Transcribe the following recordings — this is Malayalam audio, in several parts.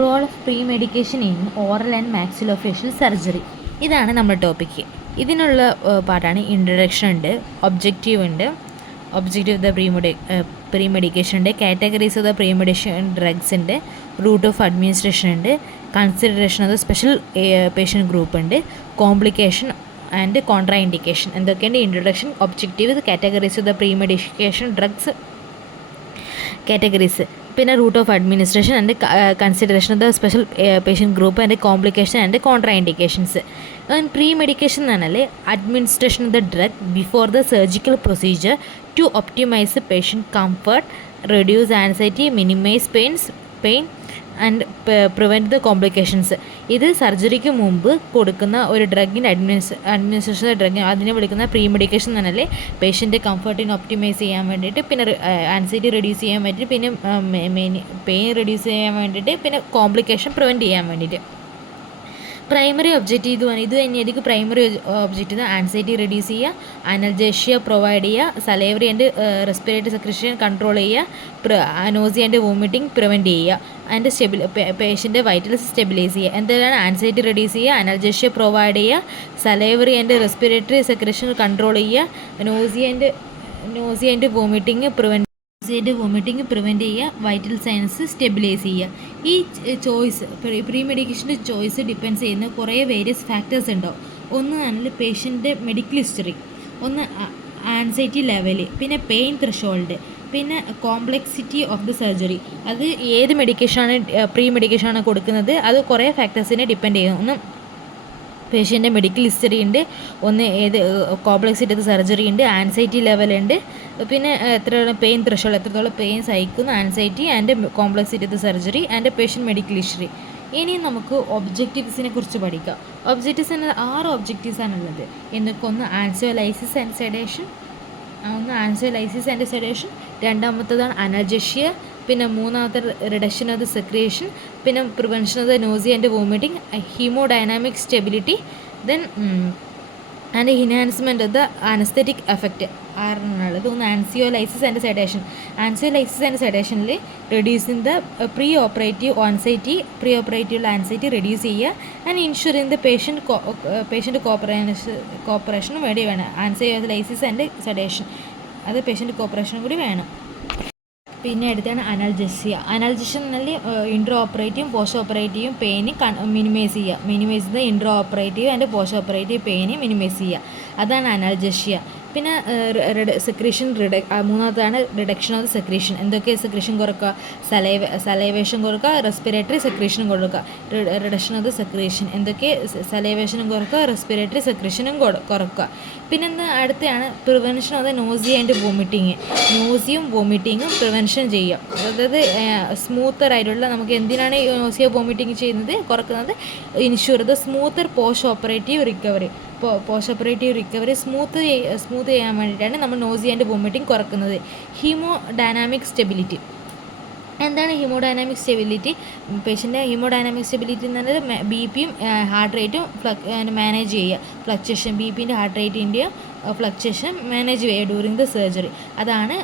Role of premedication in oral and maxillofacial surgery. ഇതാണ് നമ്മുടെ ടോപ്പിക്ക്. ഇതിനുള്ള പാർട്ടാണ് ഇൻട്രൊഡക്ഷൻ ഉണ്ട്, ഒബ്ജക്റ്റീവ് ഉണ്ട്, objective of the premedication ഉണ്ട്, categories of the premedication drugs ഉണ്ട്, റൂട്ട് ഓഫ് അഡ്മിനിസ്ട്രേഷൻ ഉണ്ട്, consideration of the special patient group ഉണ്ട്, കോംപ്ലിക്കേഷൻ ആൻഡ് കോൺട്രാ ഇൻഡിക്കേഷൻ. എന്തൊക്കെയുണ്ട്? Introduction, objective, categories of the premedication drugs, categories, പിന്നെ route of administration and consideration of the special patient group and complication and contra indications. Premedication എന്ന് പറഞ്ഞാൽ administration of the drug before the surgical procedure to optimise patient comfort, reduce anxiety, minimise pain and prevent the complications. ഇത് സർജറിക്ക് മുമ്പ് കൊടുക്കുന്ന ഒരു ഡ്രഗിൻ്റെ അഡ്മിനിസ്ട്രേഷൻ ഡ്രഗ്, അതിനെ വിളിക്കുന്ന പ്രീ മെഡിക്കേഷൻ എന്ന് പറഞ്ഞാൽ പേഷ്യൻ്റെ കംഫർട്ടിനെ ഒപ്റ്റിമൈസ് ചെയ്യാൻ വേണ്ടിയിട്ട്, പിന്നെ ആൻസൈറ്റി റെഡ്യൂസ് ചെയ്യാൻ വേണ്ടിയിട്ട്, പിന്നെ പെയിൻ റെഡ്യൂസ് ചെയ്യാൻ വേണ്ടിയിട്ട്, പിന്നെ കോംപ്ലിക്കേഷൻ പ്രിവെൻറ്റ് ചെയ്യാൻ വേണ്ടിയിട്ട്. പ്രൈമറി ഒബ്ജക്റ്റീവ് ഇത് തന്നെയായിരിക്കും. പ്രൈമറി ഒബ്ജക്റ്റീവ് ആൻസൈറ്റി റെഡ്യൂസ് ചെയ്യുക, അനൽജേഷ്യ പ്രൊവൈഡ് ചെയ്യുക, salivary and respiratory secretion control ചെയ്യുക, നോസിയ ആൻഡ് വോമിറ്റിംഗ് പ്രിവെൻറ്റ് ചെയ്യുക, ആൻഡ് പേഷ്യൻ്റെ വൈറ്റൽസ് സ്റ്റെബിലൈസ് ചെയ്യുക. എന്താണ്? ആൻസൈറ്റി റെഡ്യൂസ് ചെയ്യുക, അനൽജേഷ്യ പ്രൊവൈഡ് ചെയ്യുക, salivary and respiratory secretion control ചെയ്യുക, നോസിയ ആൻഡ് വോമിറ്റിംഗ് പ്രിവെൻറ്റ് ചെയ്യുക, വൈറ്റൽ സയൻസ് സ്റ്റെബിലൈസ് ചെയ്യുക. ഈ ചോയ്സ്, പ്രീ മെഡിക്കേഷൻ്റെ ചോയ്സ് ഡിപ്പെൻഡ്സ് ചെയ്യുന്ന കുറേ വേരിയസ് ഫാക്ടേഴ്സ് ഉണ്ടാവും. ഒന്ന് പറഞ്ഞാൽ പേഷ്യൻ്റെ മെഡിക്കൽ ഹിസ്റ്ററി, ഒന്ന് ആൻസൈറ്റി ലെവൽ, പിന്നെ പെയിൻ ത്രഷോൾഡ്, പിന്നെ കോംപ്ലക്സിറ്റി ഓഫ് ദി സർജറി. അത് ഏത് മെഡിക്കേഷനാണ് പ്രീ മെഡിക്കേഷനാണ് കൊടുക്കുന്നത്, അത് കുറേ ഫാക്ടേഴ്സിനെ ഡിപ്പെൻഡ് ചെയ്യുന്നു. ഒന്ന് പേഷ്യൻ്റെ മെഡിക്കൽ ഹിസ്റ്ററി ഉണ്ട്, ഒന്ന് ഏത് കോംപ്ലക്സിറ്റി ഓഫ് സർജറി ഉണ്ട്, ആൻസൈറ്റി ലെവലുണ്ട്, പിന്നെ എത്രത്തോളം പെയിൻ ത്രഷോൾഡ്, എത്രത്തോളം പെയിൻ സഹിക്കുന്നു, anxiety and complexity of surgery and patient medical history. ഇനി നമുക്ക് ഒബ്ജക്റ്റീവ്സിനെ കുറിച്ച് പഠിക്കാം. ഒബ്ജക്റ്റീവ്സിന് 6 ഒബ്ജക്റ്റീവ്സാണുള്ളത്. എന്നൊക്കെ ഒന്ന് ആൻസിയോലൈസിസ് ആൻഡ് സെഡേഷൻ, രണ്ടാമത്തേതാണ് അനൽജേഷ്യ, പിന്നെ മൂന്നാമത്തെ റിഡക്ഷൻ ഓഫ് ദ സെക്രിയേഷൻ, പിന്നെ prevention of the nausea and vomiting, hemodynamic stability, then and enhancement of the anaesthetic effect. ആറുള്ളത്. ഒന്ന് anxiolysis and sedation. Anxiolysis and സെഡേഷനിൽ reducing the preoperative anxiety reduce ചെയ്യുക ആൻഡ് ഇൻഷുറിങ് ദ പേഷ്യൻ്റ് കോപ്പറേഷനും വേണ്ടി വേണം. ആൻസിയോലൈസിസ് ആൻഡ് സെഡേഷൻ, അത് പേഷ്യൻ്റ് കോപ്പറേഷനും കൂടി വേണം. പിന്നെ അടുത്താണ് അനൽജെസിയ. അനൽജെസിയ എന്നാൽ ഇൻട്രോ ഓപ്പറേറ്റീവും പോസ്റ്റ് ഓപ്പറേറ്റീവും പെയിന് minimize the intraoperative and post operative പെയിന് മിനിമൈസ് ചെയ്യുക. അതാണ് അനൽജെസിയ. പിന്നെ സെക്രീഷൻ മൂന്നാമതാണ് റിഡക്ഷൻ ഓഫ് ദ സെക്രീഷൻ. എന്തൊക്കെ സെക്രീഷൻ കുറക്കുക? സലൈവേഷൻ കുറക്കുക, റെസ്പിറേറ്ററി സെക്രീഷനും കൊടുക്കുക. റിഡക്ഷൻ ഓഫ് ദ സെക്രീഷൻ എന്തൊക്കെ? സലൈവേഷനും കുറക്കുക, റെസ്പിറേറ്ററി സെക്രീഷനും കുറക്കുക. പിന്നെ അടുത്താണ് prevention of the nausea and vomiting. നോസിയും വോമിറ്റിങ്ങും പ്രിവെൻഷൻ ചെയ്യുക. അതായത് സ്മൂത്തറായിട്ടുള്ള, നമുക്ക് എന്തിനാണ് ഈ നോസിയ വോമിറ്റിങ് ചെയ്യുന്നത്, കുറക്കുന്നത്? Ensure the smoother postoperative recovery. Smooth ചെയ്യാൻ വേണ്ടിയിട്ടാണ് നമ്മൾ നോസിയ ആൻഡ് വോമിറ്റിംഗ് കുറക്കുന്നത്. Hemodynamic stability. എന്താണ് ഹീമോഡൈനാമിക് സ്റ്റെബിലിറ്റി? പേഷ്യൻ്റെ ഹീമോഡൈനാമിക് സ്റ്റെബിലിറ്റി എന്ന് പറഞ്ഞാൽ ബി പിയും ഹാർട്ട് റേറ്റും മാനേജ് ചെയ്യുക. ഫ്ലക്ച്വേഷൻ, ബി പിൻ്റെ ഹാർട്ട് റേറ്റിൻ്റെയും ഫ്ലക്ച്വേഷൻ മാനേജ് ചെയ്യുക ഡ്യൂറിങ് ദ സർജറി. അതാണ്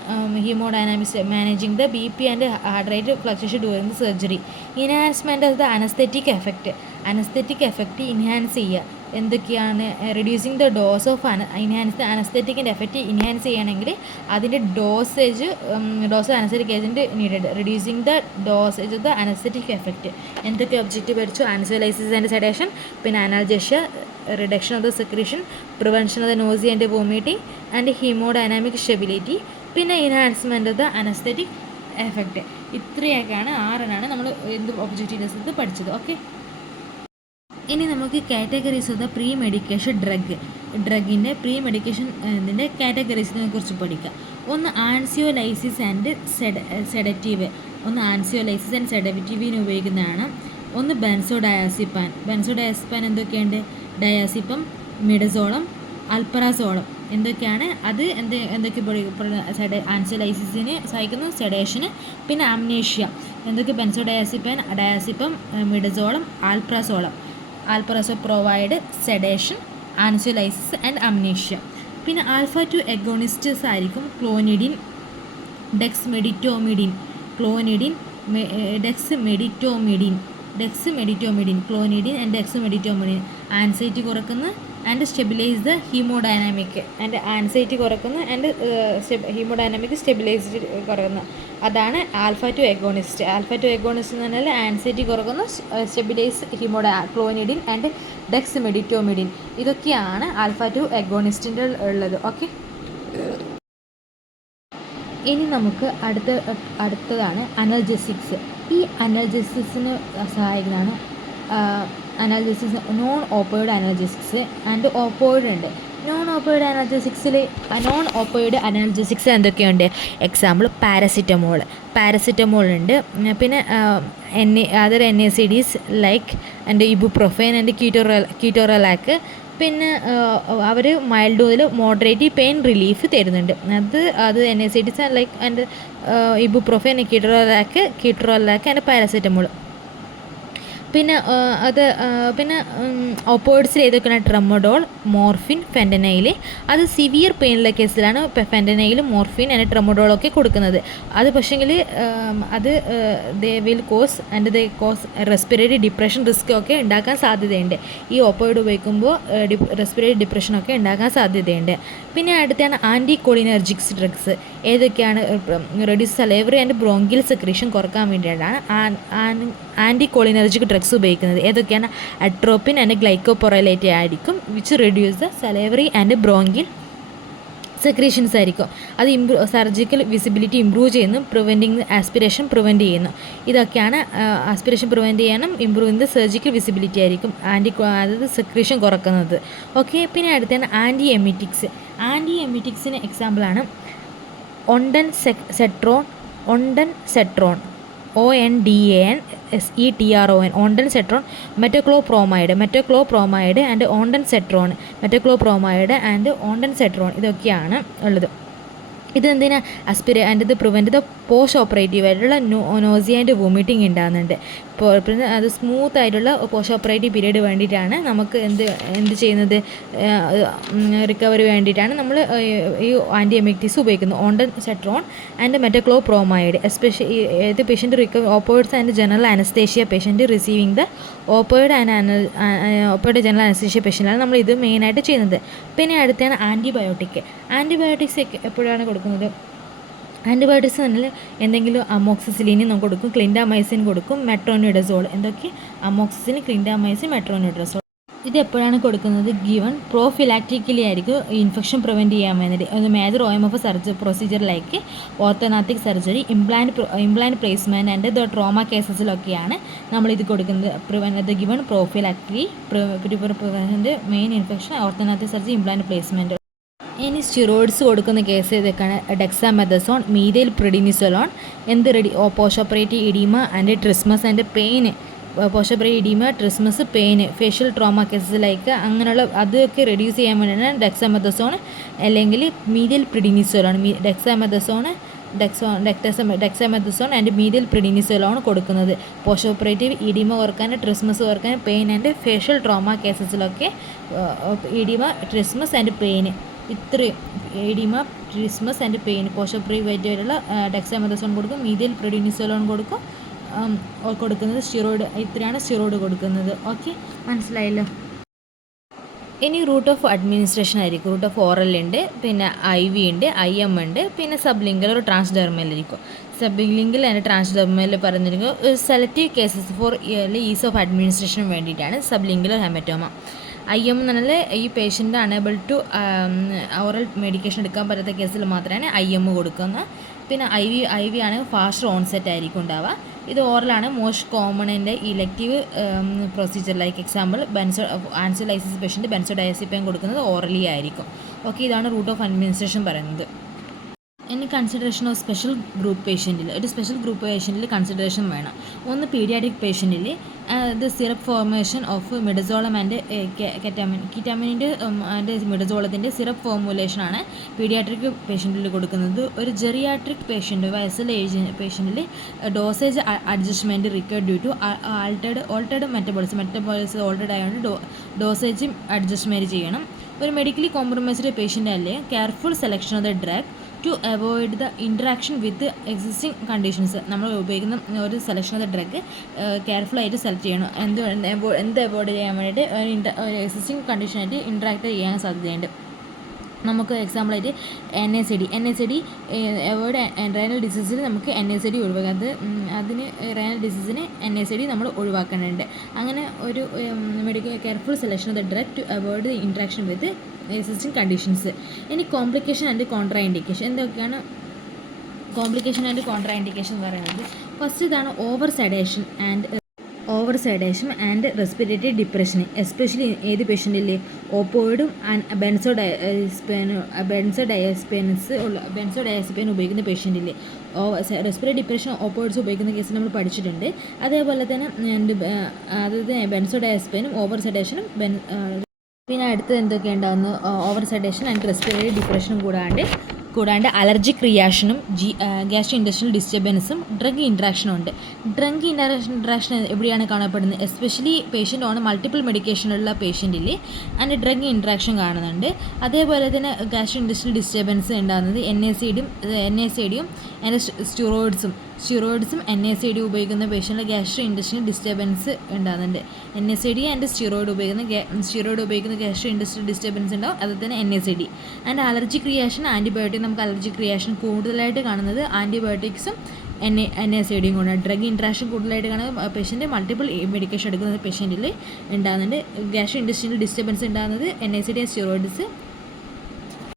hemodynamics, managing the B P and heart rate fluctuation during the surgery. Enhancement of the anaesthetic effect enhance ചെയ്യുക. എന്തൊക്കെയാണ്? റെഡ്യൂസിങ് ദ ഡോസ് ഓഫ് അനസ്തെറ്റിക്കിൻ്റെ എഫക്റ്റ് ഇൻഹാൻസ് ചെയ്യണമെങ്കിൽ അതിൻ്റെ dose anaesthetic agent needed. Reducing the dosage of the anaesthetic effect. എന്തൊക്കെ ഒബ്ജക്റ്റീവ് പഠിച്ചു? ആൻസിയോലൈസിസ് ആൻഡ് സെഡേഷൻ, പിന്നെ analgesia, reduction of the secretion, prevention of the nausea and vomiting and hemodynamic stability, പിന്നെ enhancement of the anaesthetic effect. ഇത്രയൊക്കെയാണ് 6 നമ്മൾ ഒബ്ജക്റ്റീവ്സ് പഠിച്ചത്. ഓക്കെ, ഇനി നമുക്ക് categories of the premedication ഡ്രഗിൻ്റെ പ്രീ മെഡിക്കേഷൻ ഇതിൻ്റെ കാറ്റഗറീസിനെ കുറിച്ച് പഠിക്കാം. ഒന്ന് ആൻസിയോലൈസിസ് ആൻഡ് സെഡറ്റീവ്. ആൻസിയോലൈസിസ് ആൻഡ് സെഡറ്റീവിന് ഉപയോഗിക്കുന്നതാണ്. ഒന്ന് ബെൻസോഡയാസിപ്പാൻ എന്തൊക്കെയുണ്ട്? ഡയാസിപ്പം, മിഡസോളം, അൽപ്പറാസോളം. എന്തൊക്കെയാണ് അത്? എന്തൊക്കെ ആൻസിയോലൈസിസിന് സഹായിക്കുന്നു? സെഡേഷന്, പിന്നെ അംനേഷ്യ. എന്തൊക്കെ? ഡയാസിപ്പം, മിഡസോളം, ആൽപ്രാസോ provide sedation, anxiolysis and amnesia. പിന്നെ ആൽഫ 2 എഗോണിസ്റ്റേഴ്സ് ആയിരിക്കും ക്ലോനിഡിൻ, ഡെക്സ്മെഡിറ്റോമിഡിൻ, ഡെക്സ്മെഡിറ്റോമിഡിൻ ക്ലോനിഡിൻ ആൻഡ് ഡെക്സ്മെഡിറ്റോമിഡിൻ ആൻസൈറ്റി കുറയ്ക്കുന്ന and stabilise the haemodynamic and anxiety കുറയ്ക്കുന്ന ആൻഡ് ഹീമോഡൈനാമിക് സ്റ്റെബിലൈസ് കുറയ്ക്കുന്ന അതാണ് alpha to agonist. Alpha to agonist എന്ന് പറഞ്ഞാൽ ആൻസൈറ്റി കുറയ്ക്കുന്ന സ്റ്റെബിലൈസ് ക്ലോനിഡിൻ ആൻഡ് ഡെക്സ്മെഡിറ്റോമിഡിൻ. ഇതൊക്കെയാണ് ആൽഫ ടു എഗോണിസ്റ്റിൻ്റെ ഉള്ളത്. ഓക്കെ, ഇനി നമുക്ക് അടുത്തതാണ് അനൽജസിക്സ്. ഈ അനൽജസിക്സിന് സഹായിക്കുന്നതാണ് അനൽജസിക്സ്, നോൺ ഓപ്പോയിഡ് അനൽജസിക്സ് ആൻഡ് ഓപ്പോയിഡ് ഉണ്ട്. നോൺ ഓപ്പോയിഡ് അനൽജസിക്സ് എന്തൊക്കെയുണ്ട്? എക്സാമ്പിൾ പാരസിറ്റമോൾ ഉണ്ട്. പിന്നെ other NSAIDs like and ibuprofen and ketorolac. പിന്നെ അവർ മൈൽഡ് മുതൽ മോഡറേറ്റ് പെയിൻ റിലീഫ് തരുന്നുണ്ട്. അത് NSAIDs like and ibuprofen, ketorolac and paracetamol. പിന്നെ ഓപ്പോയിഡ്സിൽ ഏതൊക്കെയാണ്? Tramadol, morphine, fentanyl. അത് സിവിയർ പെയിനുള്ള കേസിലാണ് ഫെൻറ്റനൈൽ, മോർഫിൻ ആൻഡ് ട്രമഡോളൊക്കെ കൊടുക്കുന്നത്. അത് പക്ഷേങ്കിൽ they will cause respiratory depression risk ഒക്കെ ഉണ്ടാക്കാൻ സാധ്യതയുണ്ട്. ഈ ഓപ്പോയിഡ് ഉപയോഗിക്കുമ്പോൾ റെസ്പിറേറ്ററി ഡിപ്രഷനൊക്കെ ഉണ്ടാക്കാൻ സാധ്യതയുണ്ട്. പിന്നെ അടുത്താണ് ആൻറ്റി കോളിനർജിക്സ് ഡ്രഗ്സ്. ഏതൊക്കെയാണ്? Reduce salivary and bronchial secretion കുറക്കാൻ വേണ്ടിയിട്ടാണ് ആൻറ്റി കോളിനർജിക് ഡ്രഗ്സ് ഉപയോഗിക്കുന്നത്. ഏതൊക്കെയാണ്? അട്രോപ്പിൻ ആൻഡ് ഗ്ലൈക്കോപൊറൈലേറ്റ് ആയിരിക്കും, which reduce the salivary and bronchial secretions ആയിരിക്കും. അത് സർജിക്കൽ വിസിബിലിറ്റി ഇമ്പ്രൂവ് ചെയ്യുന്നു, പ്രിവെൻറ്റിങ് ആസ്പിറേഷൻ പ്രിവെൻറ്റ് ചെയ്യുന്നു. ഇതൊക്കെയാണ് ആസ്പിറേഷൻ പ്രിവെൻറ്റ് ചെയ്യാനും ഇമ്പ്രൂവ് ചെയ്യുന്നത് സെർജിക്കൽ വിസിബിലിറ്റി ആയിരിക്കും അതായത് സെക്രീഷൻ കുറക്കുന്നത്. ഓക്കെ, പിന്നെ അടുത്താണ് ആൻറ്റി എമിറ്റിക്സിന് എക്സാമ്പിളാണ് ഒണ്ടൻസെട്രോൺ, ONDANSETRON, ഓണ്ടൻസെട്രോൺ, മെറ്റോക്ലോപ്രോമൈഡ് ആൻഡ് ഓണ്ടൻസെട്രോൺ. ഇതൊക്കെയാണ് ഉള്ളത്. ഇതെന്തിനാ? ഇത് പ്രിവെൻറ്റ് ദ പോസ്റ്റ് ഓപ്പറേറ്റീവ് ആയിട്ടുള്ള നോസിയ ആൻഡ് വോമിറ്റിംഗ് ഉണ്ടാകുന്നുണ്ട്. അത് സ്മൂത്ത് ആയിട്ടുള്ള പോസ്റ്റ് ഓപ്പറേറ്റീവ് പീരീഡ് വേണ്ടിയിട്ടാണ് നമുക്ക് എന്ത് ചെയ്യുന്നത്? റിക്കവറി വേണ്ടിയിട്ടാണ് നമ്മൾ ഈ ആൻറ്റി എമിറ്റിക്സ് ഉപയോഗിക്കുന്നത്. Ondansetron and metoclopramide. എസ്പെഷ്യലി ഏത് patient opioids and general anaesthesia patient receiving the opioid general anaesthesia പേഷ്യൻ്റാണ് നമ്മൾ ഇത് മെയിനായിട്ട് ചെയ്യുന്നത്. പിന്നെ അടുത്താണ് ആൻറ്റിബയോട്ടിക്സ് എപ്പോഴാണ് കൊടുക്കുന്നത്? ആൻറ്റിബയോട്ടിക്സ് പറഞ്ഞാൽ എന്തെങ്കിലും അമോക്സിസിലിൻ നമുക്ക് കൊടുക്കും, ക്ലിൻഡാമൈസിൻ കൊടുക്കും, മെട്രോണിഡസോൾ. എന്തൊക്കെ? Amoxicillin, clindamycin, metronidazole. ഇത് എപ്പോഴാണ് കൊടുക്കുന്നത്? ഗിവൺ പ്രോഫിലാക്റ്റിക്കലി ആയിരിക്കും, ഇൻഫെക്ഷൻ പ്രിവെൻറ്റ് ചെയ്യാൻ വേണ്ടിയിട്ട്. ഒരു major OMF procedure like orthognathic surgery, implant placement and the trauma കേസസിലൊക്കെയാണ് നമ്മളിത് കൊടുക്കുന്നത്. Given prophylactically prevent main infection, orthognathic surgery, implant placement. ഇനി സ്റ്റിറോയിഡ്സ് കൊടുക്കുന്ന കേസ് ഇതൊക്കെയാണ് dexamethasone, methylprednisolone. Postoperative oedema and trismus and pain. Postoperative oedema, trismus, pain, facial trauma cases like അങ്ങനെയുള്ള അതൊക്കെ റെഡ്യൂസ് ചെയ്യാൻ വേണ്ടിയിട്ടാണ് ഡെക്സാമെഥസോൺ അല്ലെങ്കിൽ methylprednisolone. Dexamethasone and methylprednisolone കൊടുക്കുന്നത് പോസ്റ്റ് ഓപ്പറേറ്റീവ് ഇഡീമ കുറക്കാൻ, ട്രിസ്മസ് കുറക്കാൻ, പെയിൻ ആൻഡ് ഫേഷ്യൽ ട്രോമ കേസസിലൊക്കെ. ഇഡീമ, ട്രിസ്മസ് ആൻഡ് പെയിൻ, ഇത്രയും എഡിമ, ട്രിസ്മസ് ആൻഡ് പെയിൻ, പോസ്റ്റ് ഓപ്പറേറ്റീവായിട്ടുള്ള ഡെക്സാമെഥസോൺ കൊടുക്കും, മീഥൈൽ പ്രെഡിനിസോലോൺ കൊടുക്കുന്നത് സ്റ്റിറോയിഡ്. ഇത്രയാണ് സ്റ്റിറോയിഡ് കൊടുക്കുന്നത്. ഓക്കെ, മനസ്സിലായല്ലോ. ഇനി റൂട്ട് ഓഫ് അഡ്മിനിസ്ട്രേഷൻ ആയിരിക്കും. റൂട്ട് ഓഫ് ഓറൽ ഉണ്ട്, പിന്നെ IV ഉണ്ട്, IM ഉണ്ട്, പിന്നെ സബ്ലിംഗൽ ഒരു ട്രാൻസ്ഡെർമലായിരിക്കും. സബ്ലിംഗൽ ആൻഡ് ട്രാൻസ്ഡെർമൽ പറഞ്ഞിരിക്കും selective cases for ease of അഡ്മിനിസ്ട്രേഷന് വേണ്ടിയിട്ടാണ് സബ്ലിംഗൽ ഹെമറ്റോമ. IM എന്ന് പറഞ്ഞാൽ ഈ patient unable to oral medication എടുക്കാൻ പറ്റാത്ത കേസിൽ മാത്രമാണ് IM കൊടുക്കുന്നത്. പിന്നെ IV ആണ് ഫാസ്റ്റർ ഓൺസെറ്റ് ആയിരിക്കും ഉണ്ടാവുക. ഇത് ഓറലാണ് മോസ്റ്റ് കോമൺ എൻ്റെ elective procedure like example anxiolysis patient benzodiazepine കൊടുക്കുന്നത് ഓറലി ആയിരിക്കും. ഓക്കെ, ഇതാണ് റൂട്ട് ഓഫ് അഡ്മിനിസ്ട്രേഷൻ പറയുന്നത്. ഇനി കൺസിഡറേഷൻ ഓഫ് സ്പെഷ്യൽ ഗ്രൂപ്പ് പേഷ്യൻറ്റിൽ, ഒരു സ്പെഷ്യൽ ഗ്രൂപ്പ് പേഷ്യൻറ്റിൽ കൺസിഡറേഷൻ വേണം. ഒന്ന് പീഡിയാട്രിക് പേഷ്യൻറ്റിൽ the syrup formation of midazolam and കിറ്റാമിനിൻ്റെ ആൻഡ് മിഡസോളത്തിൻ്റെ സിറപ്പ് ഫോർമുലേഷനാണ് പീഡിയാട്രിക് പേഷ്യൻറ്റിൽ കൊടുക്കുന്നത്. ഒരു ജെറിയാട്രിക് പേഷ്യൻറ്റ് വയസ്സുള്ള പേഷ്യൻറ്റിൽ dosage adjustment required due to altered metabolism altered ആയതുകൊണ്ട് ഡോസേജ് അഡ്ജസ്റ്റ്മെൻറ്റ് ചെയ്യണം. ഒരു മെഡിക്കലി കോംപ്രമൈസ്ഡ് പേഷ്യൻ്റ് അല്ലേ careful selection of the drug to avoid the interaction with existing conditions. നമ്മൾ ഉപയോഗിക്കുന്ന ഒരു selection of the drug കെയർഫുള്ളായിട്ട് select ചെയ്യണം. എന്ത് അവോയ്ഡ് ചെയ്യാൻ വേണ്ടിയിട്ട് എക്സിസ്റ്റിംഗ് കണ്ടീഷനായിട്ട് ഇൻട്രാക്ട് ചെയ്യാൻ സാധ്യതയുണ്ട്. നമുക്ക് എക്സാമ്പിളായിട്ട് NSAID അവോയ്ഡ് റേനൽ ഡിസീസിൽ നമുക്ക് NSAID ഒഴിവാക്കാം. അതിന് റേനൽ ഡിസീസിന് NSAID നമ്മൾ ഒഴിവാക്കേണ്ടതുണ്ട്. അങ്ങനെ ഒരു medical careful selection of the drug to avoid the interaction with existing conditions. ഇനി കോംപ്ലിക്കേഷൻ ആൻഡ് കോൺട്രാ ഇൻഡിക്കേഷൻ. എന്തൊക്കെയാണ് കോംപ്ലിക്കേഷൻ ആൻഡ് കോൺട്രാ ഇൻഡിക്കേഷൻ എന്ന് പറയുന്നത്? ഫസ്റ്റ് ഇതാണ് over sedation and respiratory depression, especially ഏത് പേഷ്യൻറ്റില്ലേ? ഓപ്പോയിഡും ബെൻസോഡയസ്പെയിൻ ഉപയോഗിക്കുന്ന പേഷ്യൻറ്റില്ലേ? റെസ്പിറേറ്ററി ഡിപ്രഷൻ ഓപ്പോയിഡ്സ് ഉപയോഗിക്കുന്ന കേസ് നമ്മൾ പഠിച്ചിട്ടുണ്ട്. അതേപോലെ തന്നെ അതായത് ബെൻസോഡയസ്പെയിനും ഓവർ സെഡേഷനും പിന്നെ അടുത്തത് എന്തൊക്കെ ഉണ്ടാകുന്നു? ഓവർ സെഡേഷൻ ആൻഡ് റെസ്പിറേറ്ററി ഡിപ്രഷനും കൂടാണ്ട് അലർജിക് റിയാക്ഷനും ഗ്യാസ്ട്രോ ഇൻഡസ്ട്രിയൽ ഡിസ്റ്റർബൻസും ഡ്രഗ് ഇൻട്രാക്ഷനും ഉണ്ട്. ഡ്രഗ് ഇൻട്രാക്ഷൻ എവിടെയാണ് കാണപ്പെടുന്നത്? എസ്പെഷ്യലി പേഷ്യൻ്റ് ഓൺ മൾട്ടിപ്പിൾ മെഡിക്കേഷനുള്ള പേഷ്യൻറ്റിൽ അതിൻ്റെ ഡ്രഗ് ഇൻട്രാക്ഷൻ കാണുന്നുണ്ട്. അതേപോലെ തന്നെ ഗ്യാസ്ട്രോ ഇൻഡസ്ട്രിയൽ ഡിസ്റ്റർബൻസ് ഉണ്ടാകുന്നത് NSAIDയും അതിൻ്റെ സ്റ്റിറോയിഡ്സും NSAID ഉപയോഗിക്കുന്ന പേഷ്യൻറ്റിൽ ഗ്യാസ്ട്രോ ഇൻഡസ്ട്രിയൽ ഡിസ്റ്റർബൻസ് ഉണ്ടാകുന്നുണ്ട്. NSAID ആൻഡ് സ്റ്റിറോയിഡ് ഉപയോഗിക്കുന്ന ഗ്യാസ്ട്രോ ഇൻഡസ്ട്രിയൽ ഡിസ്റ്റർബൻസ് ഉണ്ടാവും. അതുപോലെ തന്നെ NSAID and allergic reaction antibiotic. നമുക്ക് അലർജിക് റിയാക്ഷൻ കൂടുതലായിട്ട് കാണുന്നത് ആൻറ്റിബയോട്ടിക്സും NSAIDയും കൂടെ. ഡ്രഗ് ഇൻട്രാക്ഷൻ കൂടുതലായിട്ട് കാണുന്നത് പേഷ്യൻ്റ് മൾട്ടിപ്പിൾ മെഡിക്കേഷൻ എടുക്കുന്ന പേഷ്യൻറ്റിൽ ഉണ്ടാകുന്നുണ്ട്. ഗ്യാസ്ട്രോ ഇൻഡസ്ട്രിയൽ ഡിസ്റ്റർബൻസ് ഉണ്ടാകുന്നത് NSAID ആൻഡ് സ്റ്റിറോയിഡ്സ്